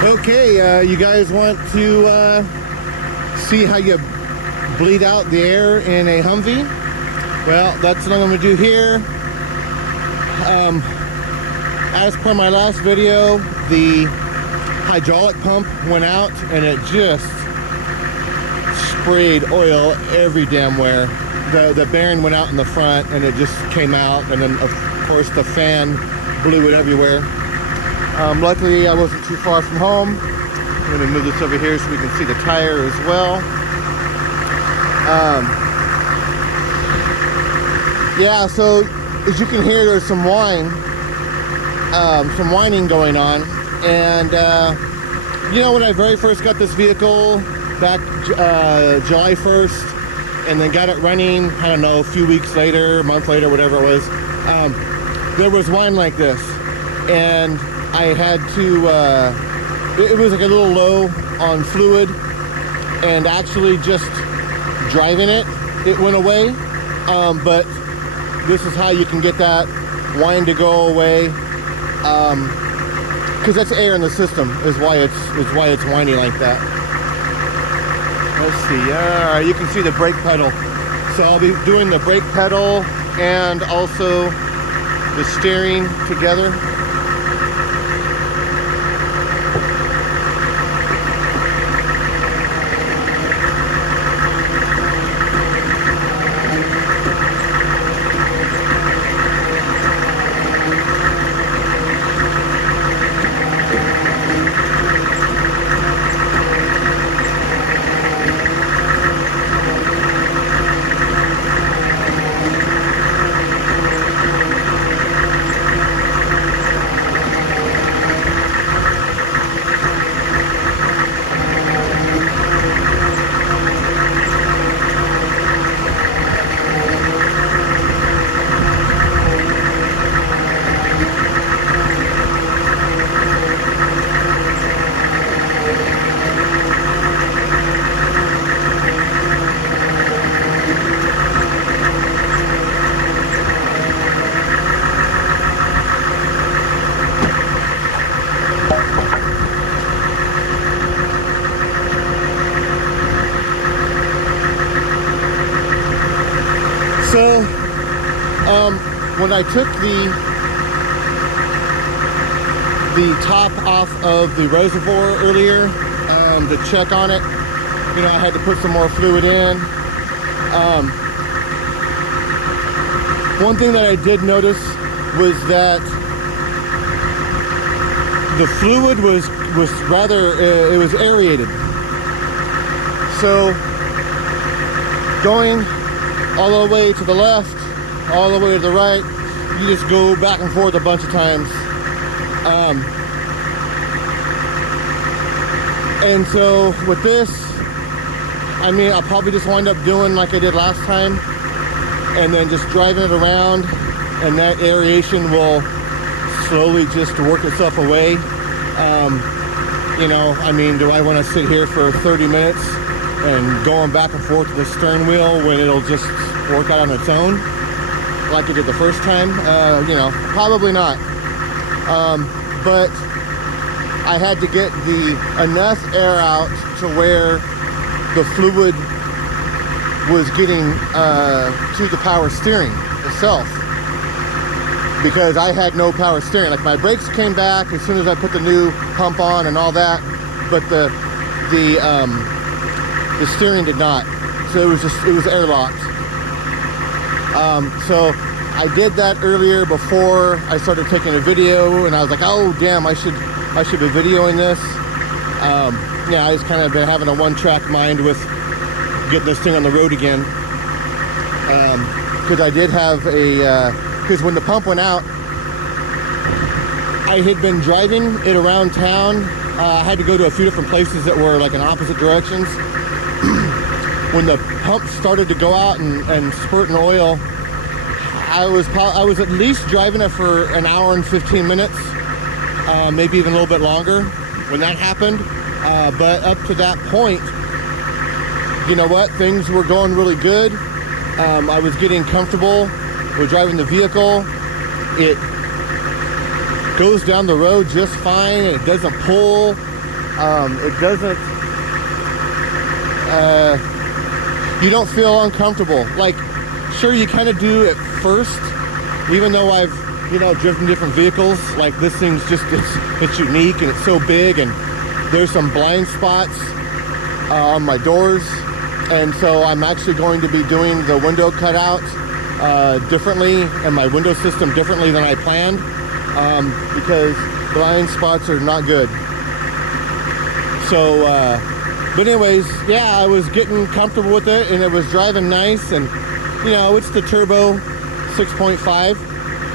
Okay, you guys want to see how you bleed out the air in a Humvee? Well, that's what I'm going to do here. As per my last video, the hydraulic pump went out and it just sprayed oil every damn where. The bearing went out in the front and it just came out, and then of course the fan blew it everywhere. Luckily I wasn't too far from home. I'm going to move this over here so we can see the tire as well. Yeah, so as you can hear, there's some whining going on. And you know, when I very first got this vehicle back July 1st, and then got it running, I don't know, a few weeks later, a month later, whatever it was, there was whine like this. And I had to, it was like a little low on fluid, and actually just driving it, it went away. But this is how you can get that whine to go away, because that's air in the system is why it's whiny like that. Let's see, you can see the brake pedal. So I'll be doing the brake pedal and also the steering together. So, when I took the top off of the reservoir earlier to check on it, you know, I had to put some more fluid in. One thing that I did notice was that the fluid was rather, it was aerated. So, going all the way to the left, all the way to the right, you just go back and forth a bunch of times. And so with this, I mean, I'll probably just wind up doing like I did last time, and then just driving it around, and that aeration will slowly just work itself away. You know, I mean, do I want to sit here for 30 minutes and going back and forth to the stern wheel when it'll just work out on its own like it did the first time? You know, probably not. But I had to get enough air out to where the fluid was getting to the power steering itself, because I had no power steering. Like, my brakes came back as soon as I put the new pump on and all that, but the steering did not. So it was airlocked. So I did that earlier before I started taking a video, and I was like, oh damn, I should be videoing this. Yeah, I just kind of been having a one-track mind with getting this thing on the road again. Because I did have because when the pump went out, I had been driving it around town. I had to go to a few different places that were like in opposite directions. When the pump started to go out and spurting oil, I was at least driving it for an hour and 15 minutes, maybe even a little bit longer when that happened. But up to that point, you know what, things were going really good. I was getting comfortable with driving the vehicle. It goes down the road just fine, and it doesn't pull. It doesn't, you don't feel uncomfortable. Like, sure, you kind of do at first, even though I've, you know, driven different vehicles. Like, this thing's just, it's unique and it's so big, and there's some blind spots on my doors. And so I'm actually going to be doing the window cutout differently, and my window system differently than I planned, because blind spots are not good. So, but anyways, yeah, I was getting comfortable with it, and it was driving nice, and you know, it's the turbo 6.5,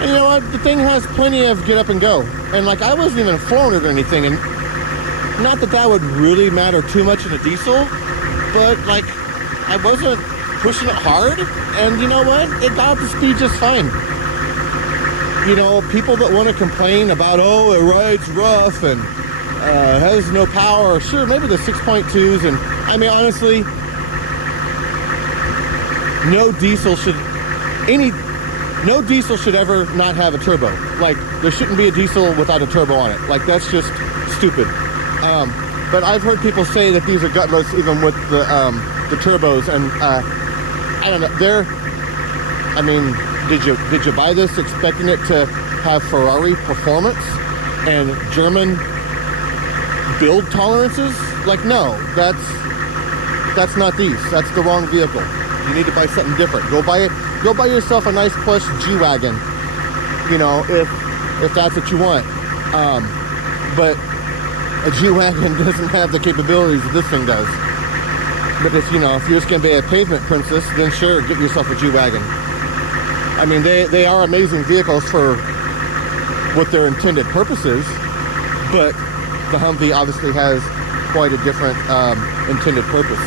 and you know what, the thing has plenty of get up and go, and like, I wasn't even flooring it or anything, and not that that would really matter too much in a diesel, but like, I wasn't pushing it hard, and you know what, it got up to speed just fine. You know, people that want to complain about, oh, it rides rough and has no power, sure, maybe the 6.2s, and I mean, honestly, no diesel should ever not have a turbo. Like, there shouldn't be a diesel without a turbo on it. Like, that's just stupid. But I've heard people say that these are gutless even with the turbos, and I don't know. I mean, did you buy this expecting it to have Ferrari performance and German build tolerances? Like, no, that's not these. That's the wrong vehicle. You need to buy something different. Go buy yourself a nice plush G-Wagon, you know, if that's what you want. But a G-Wagon doesn't have the capabilities that this thing does. But if you're just gonna be a pavement princess, then sure, get yourself a G-Wagon. I mean, they are amazing vehicles for what their intended purpose is, but the Humvee obviously has quite a different intended purpose.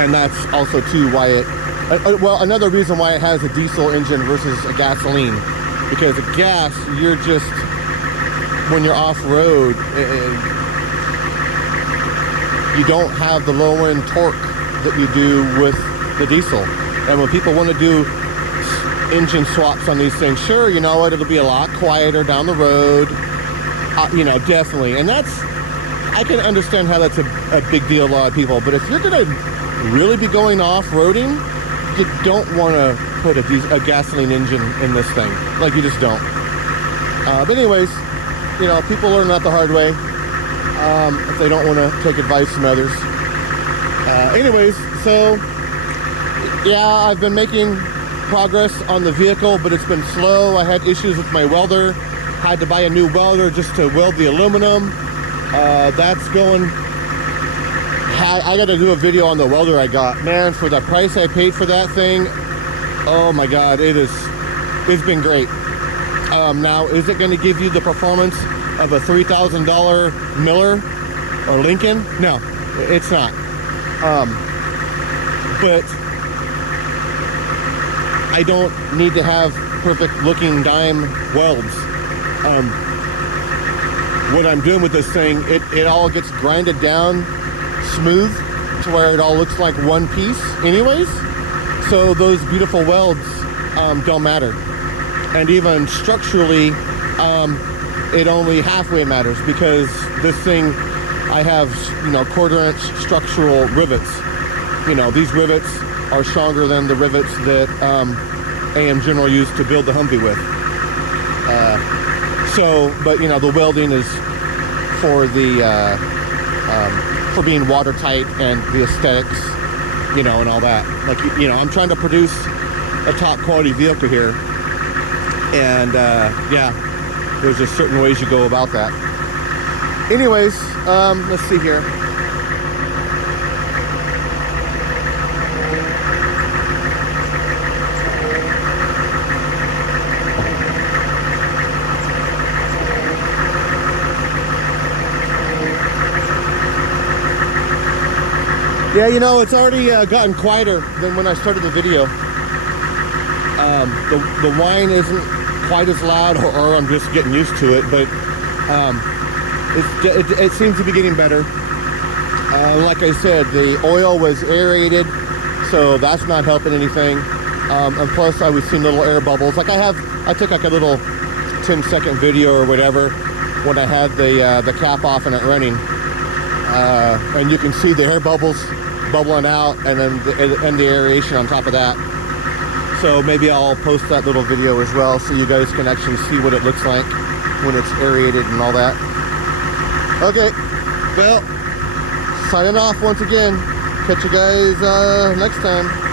And that's also too why it, well, another reason why it has a diesel engine versus a gasoline, because a gas, you're just, when you're off-road, you don't have the low end torque that you do with the diesel. And when people want to do engine swaps on these things, sure, you know what, it'll be a lot quieter down the road, you know, definitely. And that's, I can understand how that's a big deal to a lot of people, but if you're going to really be going off-roading, you don't want to put a gasoline engine in this thing. Like, you just don't. But anyways, you know, people learn that the hard way, if they don't want to take advice from others. Anyways, so yeah, I've been making progress on the vehicle, but it's been slow. I had issues with my welder. Had to buy a new welder just to weld the aluminum. That's going. I got to do a video on the welder I got. Man, for the price I paid for that thing, oh my God, it's been great. Now, is it going to give you the performance of a $3,000 Miller or Lincoln? No, it's not. But I don't need to have perfect looking dime welds. What I'm doing with this thing, it all gets grinded down smooth to where it all looks like one piece anyways. So those beautiful welds don't matter. And even structurally, it only halfway matters, because this thing, I have, you know, 1/4 inch structural rivets. You know, these rivets are stronger than the rivets that AM General used to build the Humvee with. But you know, the welding is for the for being watertight and the aesthetics, you know, and all that. Like, you know, I'm trying to produce a top quality vehicle here, and yeah, there's just certain ways you go about that. Anyways, let's see here. Yeah, you know, it's already gotten quieter than when I started the video. The whine isn't quite as loud, or I'm just getting used to it, but it seems to be getting better. Like I said, the oil was aerated, so that's not helping anything. And plus, I was seeing little air bubbles. Like I took like a little 10-second video or whatever, when I had the cap off and it running. And you can see the air bubbles bubbling out, and then the aeration on top of that. So maybe I'll post that little video as well, so you guys can actually see what it looks like when it's aerated and all that. Okay, well, signing off once again. Catch you guys next time.